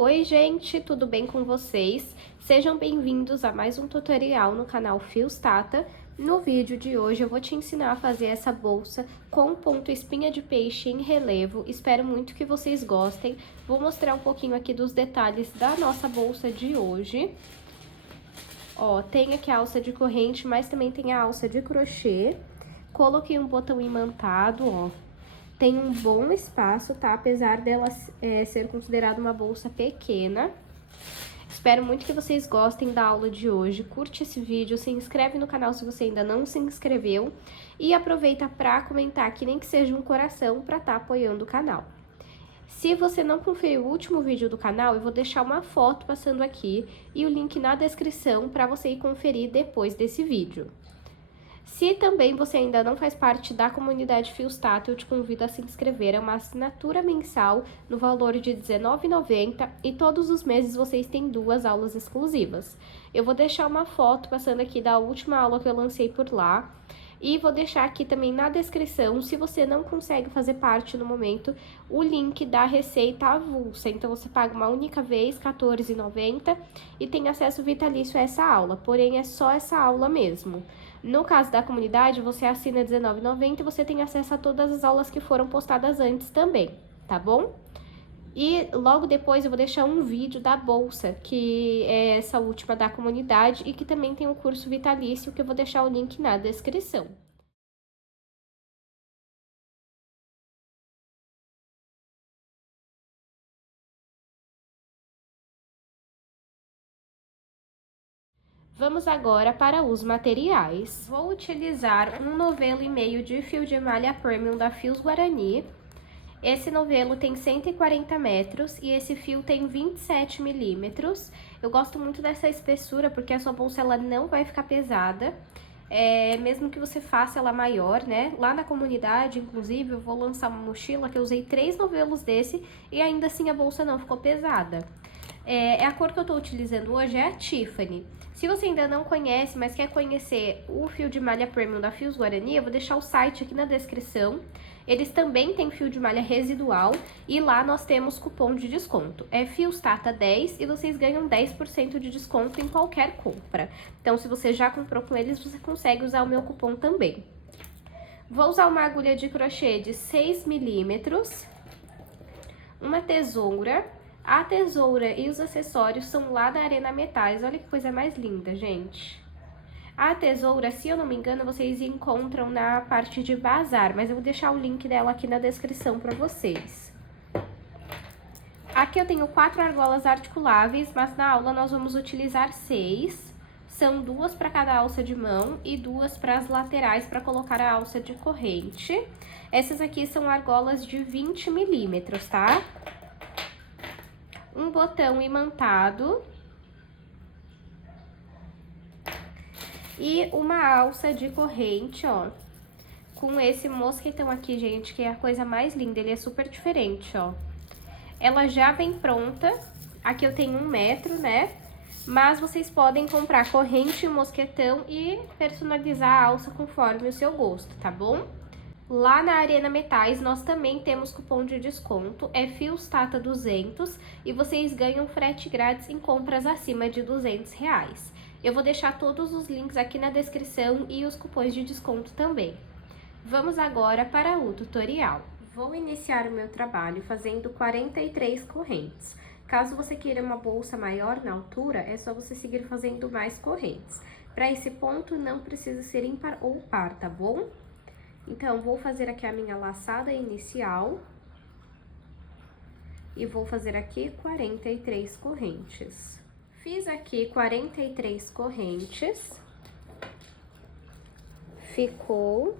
Oi gente, tudo bem com vocês? Sejam bem-vindos a mais um tutorial no canal Fios Tata. No vídeo de hoje eu vou te ensinar a fazer essa bolsa com ponto espinha de peixe em relevo. Espero muito que vocês gostem. Vou mostrar um pouquinho aqui dos detalhes da nossa bolsa de hoje. Ó, tem aqui a alça de corrente, mas também tem a alça de crochê. Coloquei um botão imantado, ó. Tem um bom espaço, tá? Apesar dela ser considerada uma bolsa pequena. Espero muito que vocês gostem da aula de hoje. Curte esse vídeo, se inscreve no canal se você ainda não se inscreveu. E aproveita para comentar aqui, nem que seja um coração, para estar apoiando o canal. Se você não conferiu o último vídeo do canal, eu vou deixar uma foto passando aqui e o link na descrição para você ir conferir depois desse vídeo. Se também você ainda não faz parte da comunidade Fios Tata, eu te convido a se inscrever. É uma assinatura mensal no valor de R$19,90 e todos os meses vocês têm 2 aulas exclusivas. Eu vou deixar uma foto passando aqui da última aula que eu lancei por lá. E vou deixar aqui também na descrição, se você não consegue fazer parte no momento, o link da receita avulsa. Então, você paga uma única vez, R$14,90, e tem acesso vitalício a essa aula, porém é só essa aula mesmo. No caso da comunidade, você assina R$19,90 e você tem acesso a todas as aulas que foram postadas antes também, tá bom? E logo depois eu vou deixar um vídeo da bolsa, que é essa última da comunidade e que também tem um curso vitalício, que eu vou deixar o link na descrição. Vamos agora para os materiais. Vou utilizar um novelo e meio de fio de malha premium da Fios Guarani. Esse novelo tem 140 metros e esse fio tem 27 milímetros. Eu gosto muito dessa espessura porque a sua bolsa ela não vai ficar pesada. Mesmo que você faça ela maior, né? Lá na comunidade, inclusive, eu vou lançar uma mochila que eu usei 3 novelos desse e ainda assim a bolsa não ficou pesada. A cor que eu tô utilizando hoje é a Tiffany. Se você ainda não conhece, mas quer conhecer o fio de malha premium da Fios Guarani, eu vou deixar o site aqui na descrição. Eles também têm fio de malha residual e lá nós temos cupom de desconto. É Fios Tata 10 e vocês ganham 10% de desconto em qualquer compra. Então, se você já comprou com eles, você consegue usar o meu cupom também. Vou usar uma agulha de crochê de 6 milímetros, uma tesoura. A tesoura e os acessórios são lá da Arena Metais. Olha que coisa mais linda, gente. A tesoura, se eu não me engano, vocês encontram na parte de bazar, mas eu vou deixar o link dela aqui na descrição para vocês. Aqui eu tenho 4 argolas articuláveis, mas na aula nós vamos utilizar 6. São 2 para cada alça de mão e 2 para as laterais para colocar a alça de corrente. Essas aqui são argolas de 20 milímetros, tá? Um botão imantado e uma alça de corrente, ó, com esse mosquetão aqui, gente, que é a coisa mais linda, ele é super diferente, ó. Ela já vem pronta, aqui eu tenho 1 metro, né, mas vocês podem comprar corrente e mosquetão e personalizar a alça conforme o seu gosto, tá bom? Lá na Arena Metais, nós também temos cupom de desconto, é Fios Tata 200 e vocês ganham frete grátis em compras acima de R$200. Eu vou deixar todos os links aqui na descrição e os cupons de desconto também. Vamos agora para o tutorial. Vou iniciar o meu trabalho fazendo 43 correntes. Caso você queira uma bolsa maior na altura, é só você seguir fazendo mais correntes. Para esse ponto, não precisa ser ímpar ou par, tá bom? Então, vou fazer aqui a minha laçada inicial e vou fazer aqui 43 correntes. Fiz aqui 43 correntes, ficou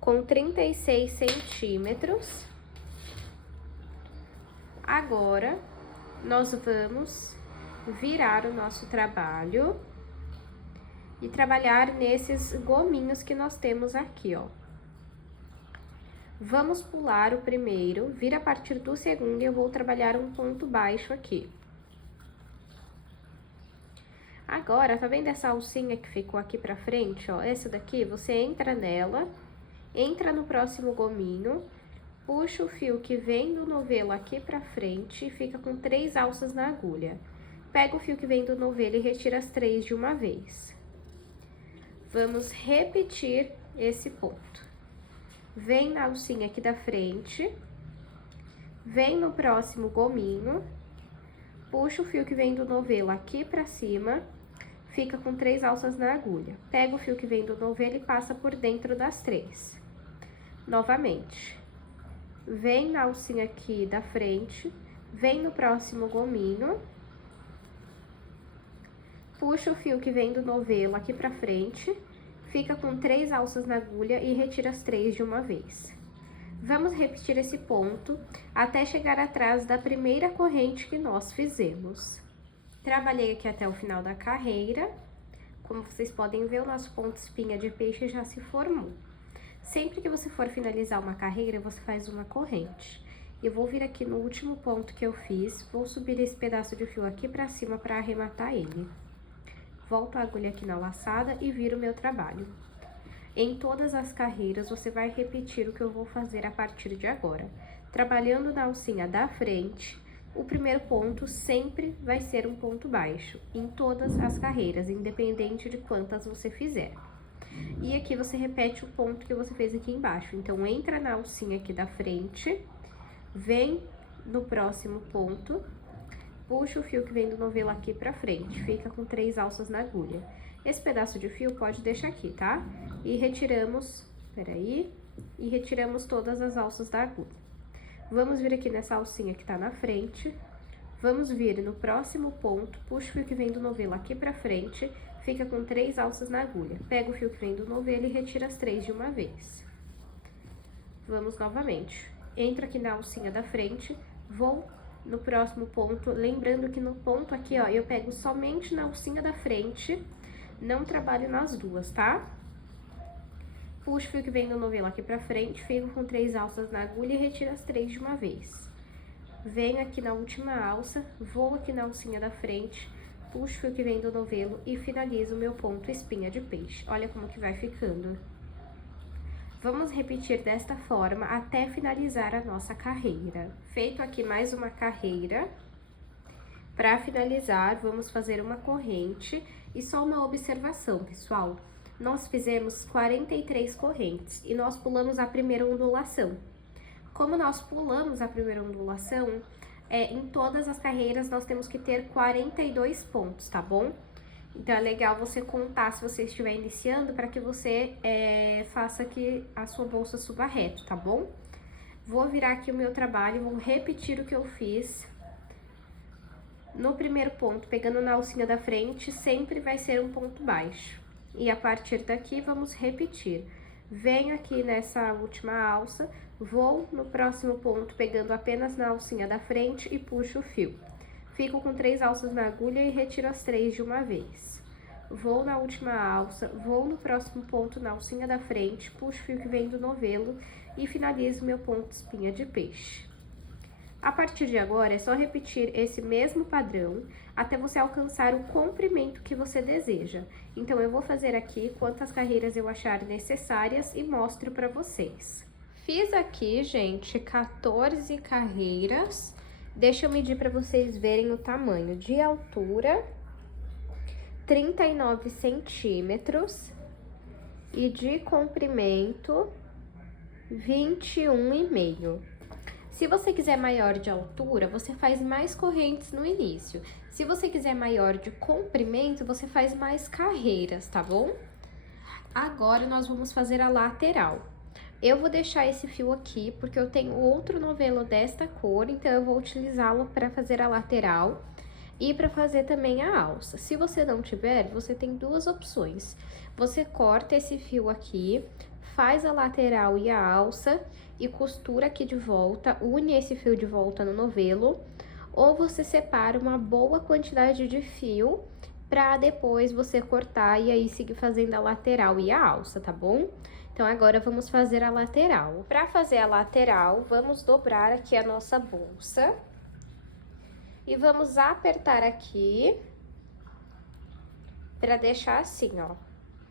com 36 centímetros. Agora, nós vamos virar o nosso trabalho e trabalhar nesses gominhos que nós temos aqui, ó. Vamos pular o primeiro, vir a partir do segundo e eu vou trabalhar um ponto baixo aqui. Agora, tá vendo essa alcinha que ficou aqui pra frente, ó? Essa daqui, você entra nela, entra no próximo gominho, puxa o fio que vem do novelo aqui pra frente e fica com 3 alças na agulha. Pega o fio que vem do novelo e retira as 3 de uma vez. Vamos repetir esse ponto. Vem na alcinha aqui da frente, vem no próximo gominho, puxa o fio que vem do novelo aqui pra cima, fica com 3 alças na agulha. Pega o fio que vem do novelo e passa por dentro das 3. Novamente. Vem na alcinha aqui da frente, vem no próximo gominho, puxa o fio que vem do novelo aqui pra frente, fica com 3 alças na agulha e retira as 3 de uma vez. Vamos repetir esse ponto até chegar atrás da primeira corrente que nós fizemos. Trabalhei aqui até o final da carreira. Como vocês podem ver, o nosso ponto espinha de peixe já se formou. Sempre que você for finalizar uma carreira, você faz uma corrente. Eu vou vir aqui no último ponto que eu fiz, vou subir esse pedaço de fio aqui pra cima pra arrematar ele. Volto a agulha aqui na laçada e viro o meu trabalho. Em todas as carreiras, você vai repetir o que eu vou fazer a partir de agora. Trabalhando na alcinha da frente, o primeiro ponto sempre vai ser um ponto baixo, em todas as carreiras, independente de quantas você fizer. E aqui você repete o ponto que você fez aqui embaixo. Então, entra na alcinha aqui da frente, vem no próximo ponto, puxa o fio que vem do novelo aqui pra frente, fica com 3 alças na agulha. Esse pedaço de fio pode deixar aqui, tá? E retiramos, e retiramos todas as alças da agulha. Vamos vir aqui nessa alcinha que tá na frente, vamos vir no próximo ponto, puxa o fio que vem do novelo aqui pra frente, fica com 3 alças na agulha. Pega o fio que vem do novelo e retira as 3 de uma vez. Vamos novamente. Entro aqui na alcinha da frente, vou no próximo ponto, lembrando que no ponto aqui, ó, eu pego somente na alcinha da frente, não trabalho nas duas, tá? Puxo o fio que vem do novelo aqui pra frente, fico com 3 alças na agulha e retiro as 3 de uma vez. Venho aqui na última alça, vou aqui na alcinha da frente, puxo o fio que vem do novelo e finalizo o meu ponto espinha de peixe. Olha como que vai ficando. Vamos repetir desta forma até finalizar a nossa carreira. Feito aqui mais uma carreira, para finalizar, vamos fazer uma corrente e só uma observação, pessoal. Nós fizemos 43 correntes e nós pulamos a primeira ondulação. Como nós pulamos a primeira ondulação, em todas as carreiras nós temos que ter 42 pontos, tá bom? Então, é legal você contar se você estiver iniciando para que você faça que a sua bolsa suba reto, tá bom? Vou virar aqui o meu trabalho, vou repetir o que eu fiz. No primeiro ponto, pegando na alcinha da frente, sempre vai ser um ponto baixo. E a partir daqui, vamos repetir. Venho aqui nessa última alça, vou no próximo ponto, pegando apenas na alcinha da frente e puxo o fio. Fico com 3 alças na agulha e retiro as 3 de uma vez. Vou na última alça, vou no próximo ponto na alcinha da frente, puxo o fio que vem do novelo e finalizo meu ponto espinha de peixe. A partir de agora, é só repetir esse mesmo padrão até você alcançar o comprimento que você deseja. Então, eu vou fazer aqui quantas carreiras eu achar necessárias e mostro para vocês. Fiz aqui, gente, 14 carreiras. Deixa eu medir para vocês verem o tamanho. De altura, 39 centímetros. E de comprimento, 21,5. Se você quiser maior de altura, você faz mais correntes no início. Se você quiser maior de comprimento, você faz mais carreiras, tá bom? Agora, nós vamos fazer a lateral. Eu vou deixar esse fio aqui, porque eu tenho outro novelo desta cor, então eu vou utilizá-lo para fazer a lateral e para fazer também a alça. Se você não tiver, você tem duas opções. Você corta esse fio aqui, faz a lateral e a alça e costura aqui de volta, une esse fio de volta no novelo, ou você separa uma boa quantidade de fio para depois você cortar e aí seguir fazendo a lateral e a alça, tá bom? Então, agora vamos fazer a lateral. Para fazer a lateral, vamos dobrar aqui a nossa bolsa e vamos apertar aqui para deixar assim, ó.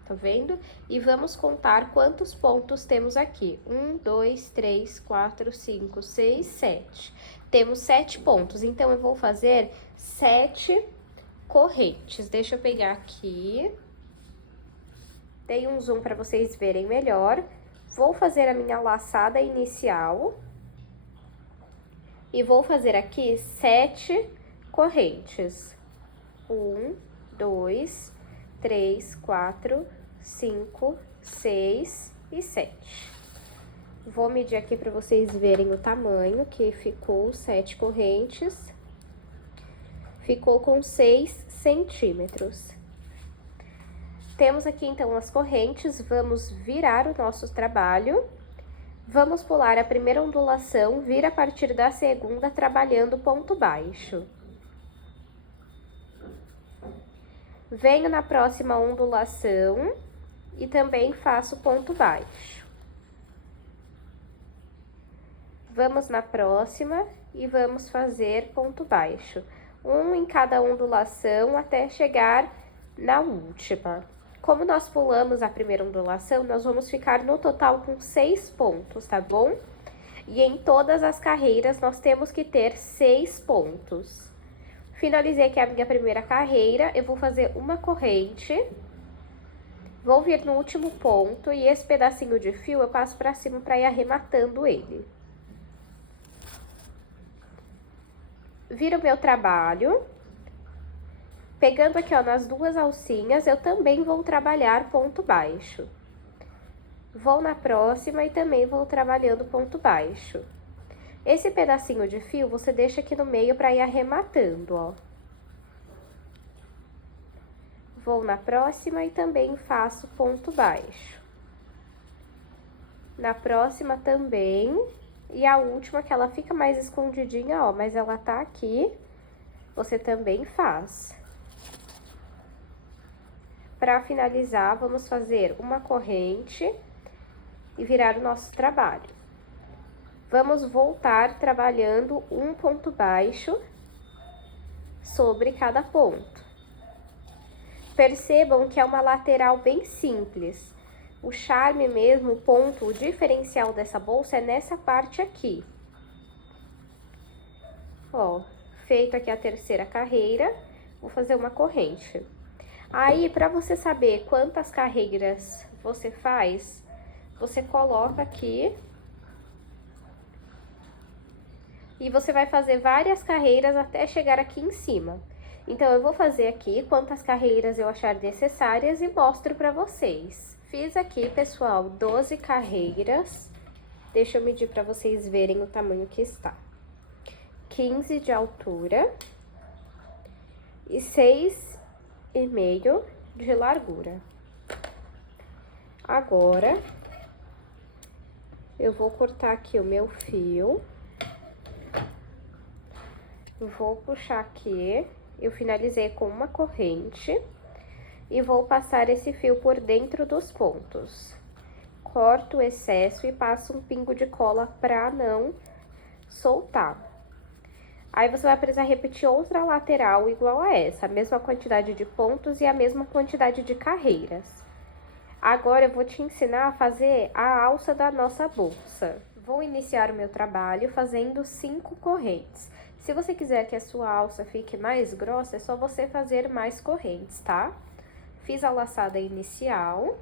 tá vendo? E vamos contar quantos pontos temos aqui. 1, 2, 3, 4, 5, 6, 7. Temos 7 pontos, então eu vou fazer 7 correntes. Deixa eu pegar aqui. Dei um zoom para vocês verem melhor. Vou fazer a minha laçada inicial. E vou fazer aqui 7 correntes. 1, 2, 3, 4, 5, 6 e 7. Vou medir aqui para vocês verem o tamanho que ficou 7 correntes. Ficou com 6 centímetros. Temos aqui, então, as correntes. Vamos virar o nosso trabalho. Vamos pular a primeira ondulação, vir a partir da segunda, trabalhando ponto baixo. Venho na próxima ondulação e também faço ponto baixo. Vamos na próxima e vamos fazer ponto baixo. Um em cada ondulação até chegar na última. Como nós pulamos a primeira ondulação, nós vamos ficar no total com 6 pontos, tá bom? E em todas as carreiras nós temos que ter 6 pontos. Finalizei aqui a minha primeira carreira, eu vou fazer uma corrente, vou vir no último ponto e esse pedacinho de fio eu passo pra cima pra ir arrematando ele. Viro o meu trabalho, pegando aqui, ó, nas duas alcinhas, eu também vou trabalhar ponto baixo. Vou na próxima e também vou trabalhando ponto baixo. Esse pedacinho de fio, você deixa aqui no meio pra ir arrematando, ó. Vou na próxima e também faço ponto baixo. Na próxima também. E a última, que ela fica mais escondidinha, ó, mas ela tá aqui, você também faz. Pra finalizar, vamos fazer uma corrente e virar o nosso trabalho. Vamos voltar trabalhando um ponto baixo sobre cada ponto. Percebam que é uma lateral bem simples. O charme mesmo, o ponto, o diferencial dessa bolsa é nessa parte aqui. Ó, feito aqui a terceira carreira, vou fazer uma corrente. Aí, para você saber quantas carreiras você faz, você coloca aqui. E você vai fazer várias carreiras até chegar aqui em cima. Então, eu vou fazer aqui quantas carreiras eu achar necessárias e mostro pra vocês. Fiz aqui, pessoal, 12 carreiras. Deixa eu medir pra vocês verem o tamanho que está. 15 de altura e 6,5 de largura. Agora, eu vou cortar aqui o meu fio. Vou puxar aqui, eu finalizei com uma corrente e vou passar esse fio por dentro dos pontos. Corto o excesso e passo um pingo de cola pra não soltar. Aí você vai precisar repetir outra lateral igual a essa, a mesma quantidade de pontos e a mesma quantidade de carreiras. Agora eu vou te ensinar a fazer a alça da nossa bolsa. Vou iniciar o meu trabalho fazendo 5 correntes. Se você quiser que a sua alça fique mais grossa, é só você fazer mais correntes, tá? Fiz a laçada inicial.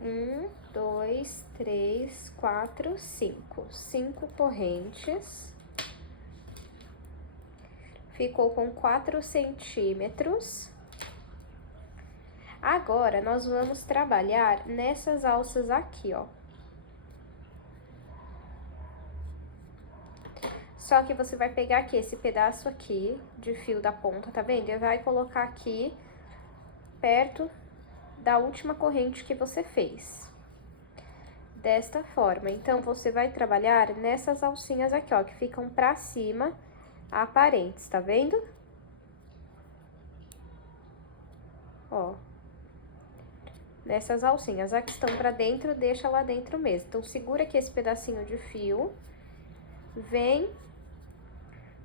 1, 2, 3, 4, 5. 5 correntes. Ficou com 4 centímetros. Agora, nós vamos trabalhar nessas alças aqui, ó. Só que você vai pegar aqui esse pedaço aqui de fio da ponta, tá vendo? E vai colocar aqui perto da última corrente que você fez. Desta forma. Então, você vai trabalhar nessas alcinhas aqui, ó, que ficam pra cima, aparentes, tá vendo? Ó. Nessas alcinhas. A que estão pra dentro, deixa lá dentro mesmo. Então, segura aqui esse pedacinho de fio. Vem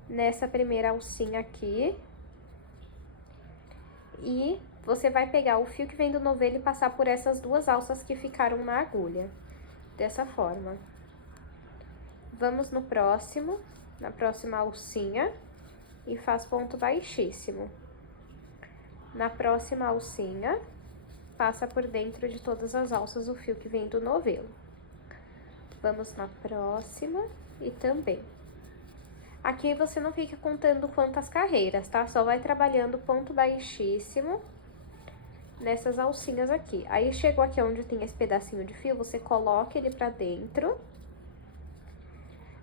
nessa primeira alcinha aqui. E você vai pegar o fio que vem do novelo e passar por essas duas alças que ficaram na agulha. Dessa forma. Vamos no próximo, na próxima alcinha, e faz ponto baixíssimo. Na próxima alcinha, passa por dentro de todas as alças o fio que vem do novelo. Vamos na próxima e também. Aqui você não fica contando quantas carreiras, tá? Só vai trabalhando ponto baixíssimo nessas alcinhas aqui. Aí, chegou aqui onde tem esse pedacinho de fio, você coloca ele pra dentro.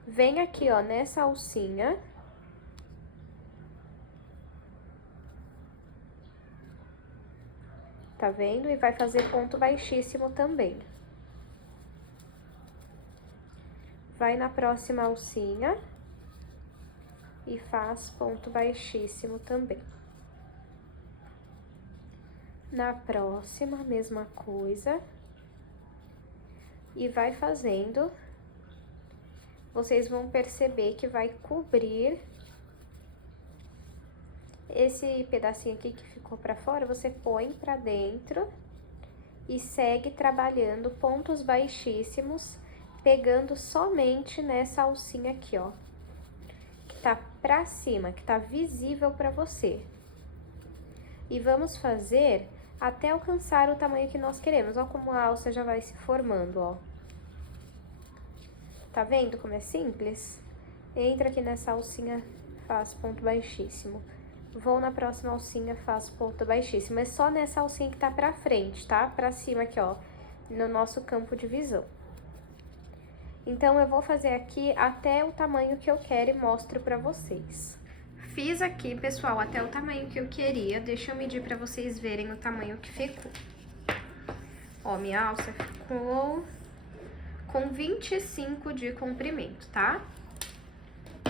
Vem aqui, ó, nessa alcinha. Tá vendo? E vai fazer ponto baixíssimo também. Vai na próxima alcinha e faz ponto baixíssimo também. Na próxima, mesma coisa. E vai fazendo. Vocês vão perceber que vai cobrir esse pedacinho aqui que ficou pra fora, você põe pra dentro e segue trabalhando pontos baixíssimos, pegando somente nessa alcinha aqui, ó, que tá pra cima, que tá visível pra você. E vamos fazer até alcançar o tamanho que nós queremos. Ó como a alça já vai se formando, ó. Tá vendo como é simples? Entra aqui nessa alcinha, faz ponto baixíssimo. Vou na próxima alcinha, faço ponto baixíssimo. É só nessa alcinha que tá pra frente, tá? Pra cima aqui, ó, no nosso campo de visão. Então, eu vou fazer aqui até o tamanho que eu quero e mostro pra vocês. Fiz aqui, pessoal, até o tamanho que eu queria. Deixa eu medir pra vocês verem o tamanho que ficou. Ó, minha alça ficou com 25 de comprimento, tá?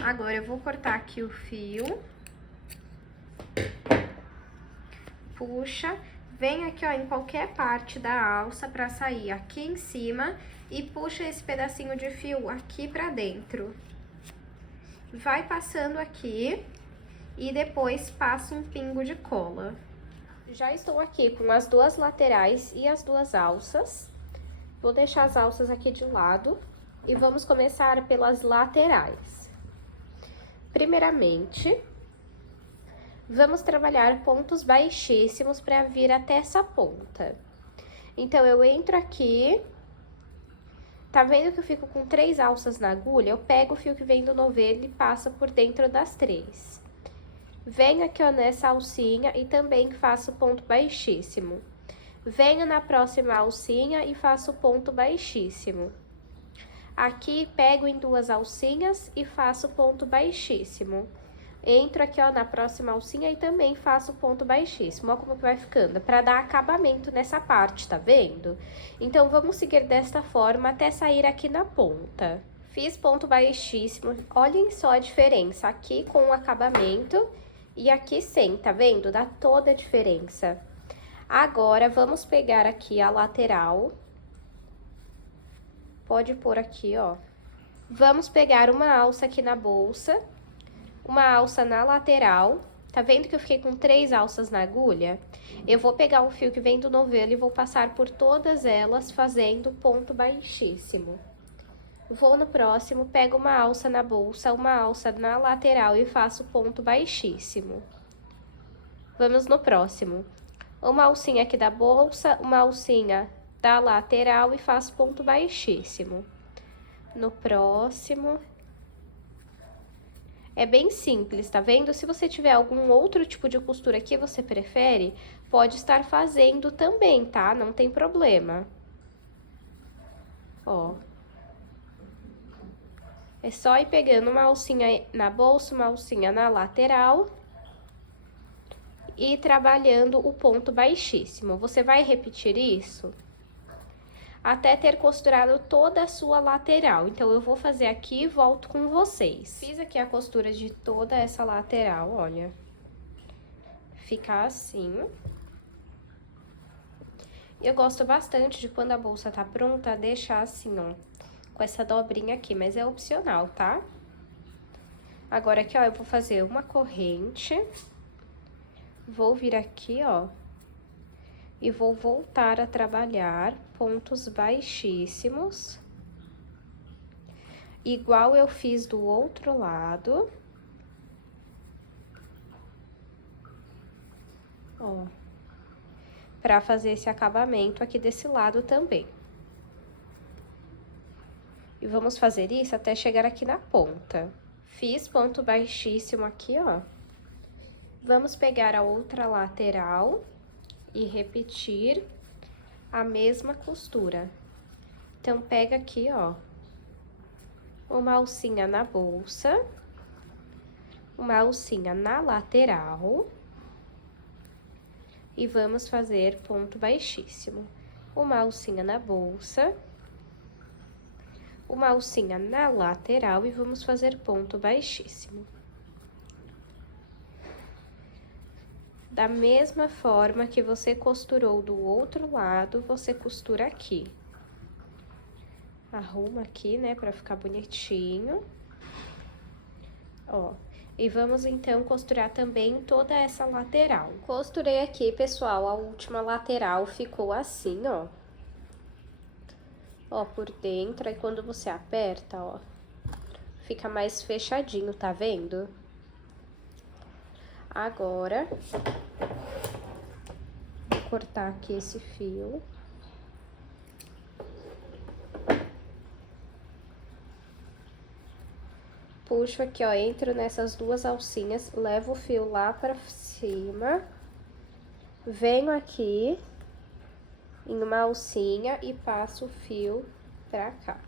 Agora, eu vou cortar aqui o fio. Puxa, vem aqui, ó, em qualquer parte da alça pra sair aqui em cima e puxa esse pedacinho de fio aqui pra dentro. Vai passando aqui e depois passa um pingo de cola. Já estou aqui com as duas laterais e as duas alças. Vou deixar as alças aqui de lado e vamos começar pelas laterais. Primeiramente, vamos trabalhar pontos baixíssimos para vir até essa ponta. Então, eu entro aqui, tá vendo que eu fico com 3 alças na agulha? Eu pego o fio que vem do novelo e passo por dentro das 3. Venho aqui, ó, nessa alcinha e também faço ponto baixíssimo. Venho na próxima alcinha e faço ponto baixíssimo. Aqui, pego em 2 alcinhas e faço ponto baixíssimo. Entro aqui, ó, na próxima alcinha e também faço ponto baixíssimo. Ó como que vai ficando, pra dar acabamento nessa parte, tá vendo? Então, vamos seguir desta forma até sair aqui na ponta. Fiz ponto baixíssimo, olhem só a diferença, aqui com o acabamento e aqui sem, tá vendo? Dá toda a diferença. Agora, vamos pegar aqui a lateral. Pode pôr aqui, ó. Vamos pegar uma alça aqui na bolsa, uma alça na lateral. Tá vendo que eu fiquei com 3 alças na agulha? Eu vou pegar o fio que vem do novelo e vou passar por todas elas fazendo ponto baixíssimo. Vou no próximo, pego uma alça na bolsa, uma alça na lateral e faço ponto baixíssimo. Vamos no próximo. Uma alcinha aqui da bolsa, uma alcinha da lateral e faço ponto baixíssimo. No próximo. É bem simples, tá vendo? Se você tiver algum outro tipo de costura que você prefere, pode estar fazendo também, tá? Não tem problema. Ó. É só ir pegando uma alcinha na bolsa, uma alcinha na lateral e trabalhando o ponto baixíssimo. Você vai repetir isso até ter costurado toda a sua lateral. Então, eu vou fazer aqui e volto com vocês. Fiz aqui a costura de toda essa lateral, olha. Fica assim. Eu gosto bastante de quando a bolsa tá pronta, deixar assim, ó, com essa dobrinha aqui, mas é opcional, tá? Agora aqui, ó, eu vou fazer uma corrente. Vou vir aqui, ó, E vou voltar a trabalhar pontos baixíssimos, igual eu fiz do outro lado. Ó, pra fazer esse acabamento aqui desse lado também. E vamos fazer isso até chegar aqui na ponta. Fiz ponto baixíssimo aqui, ó. Vamos pegar a outra lateral e repetir a mesma costura. Então, pega aqui, ó, uma alcinha na bolsa, uma alcinha na lateral e vamos fazer ponto baixíssimo. Uma alcinha na bolsa, uma alcinha na lateral e vamos fazer ponto baixíssimo. Da mesma forma que você costurou do outro lado, você costura aqui. Arruma aqui, né, pra ficar bonitinho. Ó, e vamos então costurar também toda essa lateral. Costurei aqui, pessoal, a última lateral ficou assim, ó. Ó, por dentro, aí quando você aperta, ó, fica mais fechadinho, tá vendo? Agora, vou cortar aqui esse fio. Puxo aqui, ó, entro nessas duas alcinhas, levo o fio lá pra cima, venho aqui em uma alcinha e passo o fio pra cá.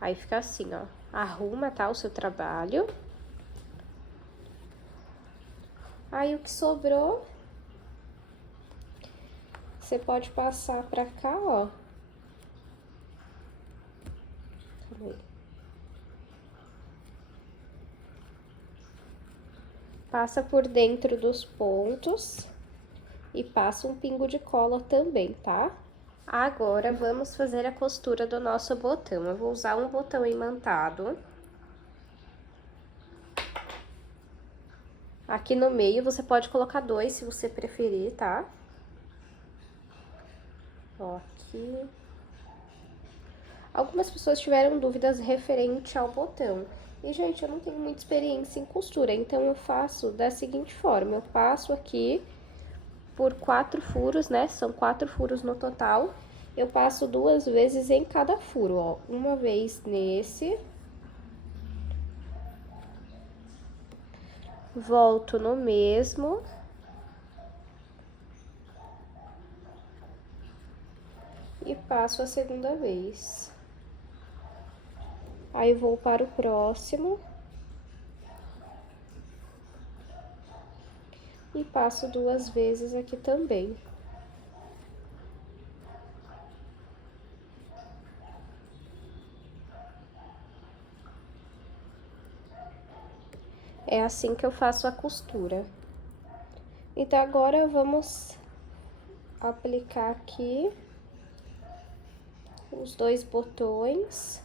Aí fica assim, ó, arruma, tá, o seu trabalho. Aí, o que sobrou, você pode passar pra cá, ó. Calma aí. Passa por dentro dos pontos e passa um pingo de cola também, tá? Agora, vamos fazer a costura do nosso botão. Eu vou usar um botão imantado. Aqui no meio, você pode colocar 2, se você preferir, tá? Ó, aqui. Algumas pessoas tiveram dúvidas referente ao botão. E, gente, eu não tenho muita experiência em costura, então eu faço da seguinte forma. Eu passo aqui por 4 furos, né? São 4 furos no total. Eu passo 2 vezes em cada furo, ó. Uma vez nesse. Volto no mesmo. E passo a segunda vez. Aí, vou para o próximo. E passo 2 vezes aqui também. É assim que eu faço a costura. Então, agora vamos aplicar aqui os 2 botões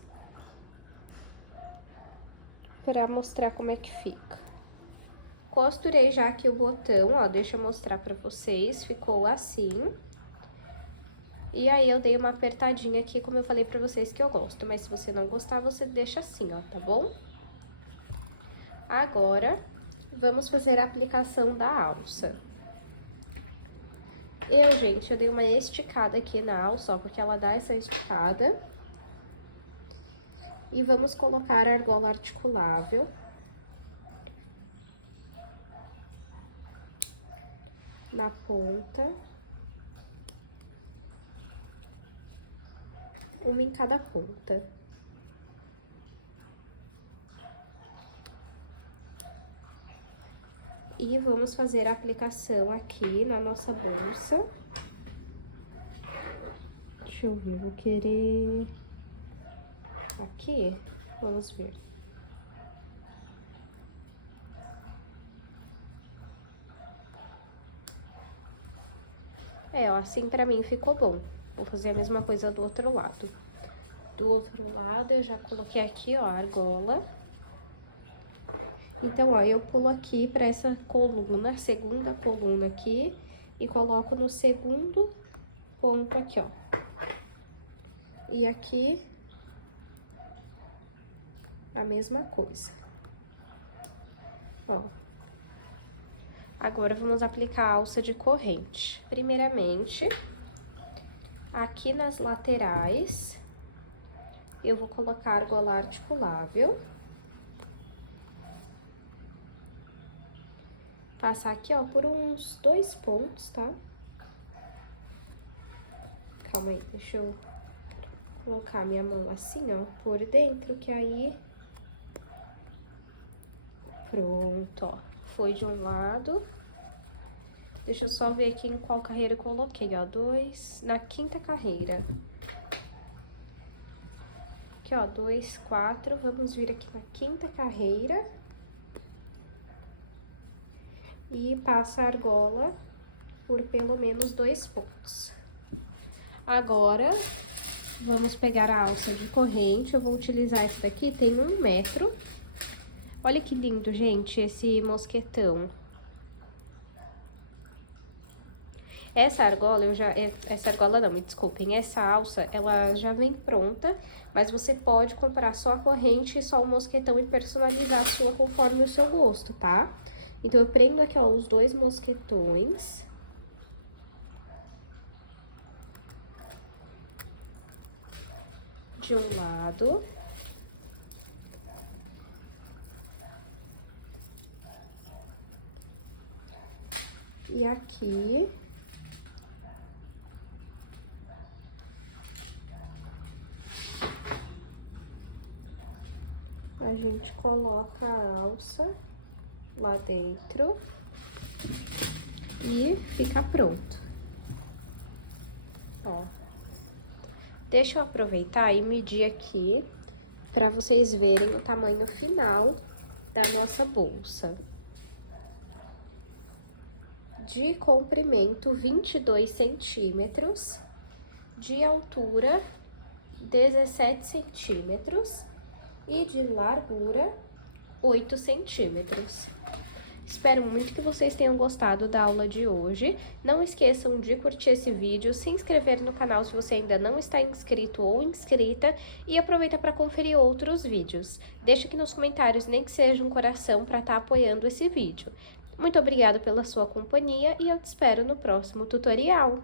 para mostrar como é que fica. Costurei já aqui o botão, ó, deixa eu mostrar pra vocês, ficou assim. E aí, eu dei uma apertadinha aqui, como eu falei pra vocês que eu gosto, mas se você não gostar, você deixa assim, ó, tá bom? Agora, vamos fazer a aplicação da alça. Gente, eu dei uma esticada aqui na alça, ó, porque ela dá essa esticada. E vamos colocar a argola articulável. Na ponta. Uma em cada ponta. E vamos fazer a aplicação aqui na nossa bolsa. Deixa eu ver, vou querer... Aqui, vamos ver. Ó, assim pra mim ficou bom. Vou fazer a mesma coisa do outro lado. Do outro lado, eu já coloquei aqui, ó, a argola. Então, ó, eu pulo aqui pra essa coluna, segunda coluna aqui, e coloco no segundo ponto aqui, ó. E aqui, a mesma coisa. Ó. Agora, vamos aplicar a alça de corrente. Primeiramente, aqui nas laterais, eu vou colocar argola articulável. Passar aqui, ó, por uns 2 pontos, tá? Calma aí, deixa eu colocar minha mão assim, ó, por dentro, que aí... Pronto, ó. Foi de um lado. Deixa eu só ver aqui em qual carreira eu coloquei, ó. 2, na 5ª carreira. Aqui, ó, 2, 4. Vamos vir aqui na 5ª carreira. E passa a argola por pelo menos 2 pontos. Agora, vamos pegar a alça de corrente. Eu vou utilizar essa daqui, tem 1 metro. Olha que lindo, gente, esse mosquetão. Essa argola, essa argola não, me desculpem, essa alça, ela já vem pronta, mas você pode comprar só a corrente e só o mosquetão e personalizar a sua conforme o seu gosto, tá? Então, eu prendo aqui, ó, os 2 mosquetões. De um lado. E aqui. A gente coloca a alça lá dentro e fica pronto. Ó. Deixa eu aproveitar e medir aqui para vocês verem o tamanho final da nossa bolsa. De comprimento, 22 centímetros, de altura, 17 centímetros e de largura, 8 centímetros. Espero muito que vocês tenham gostado da aula de hoje. Não esqueçam de curtir esse vídeo, se inscrever no canal se você ainda não está inscrito ou inscrita e aproveita para conferir outros vídeos. Deixa aqui nos comentários, nem que seja um coração, para estar apoiando esse vídeo. Muito obrigada pela sua companhia e eu te espero no próximo tutorial.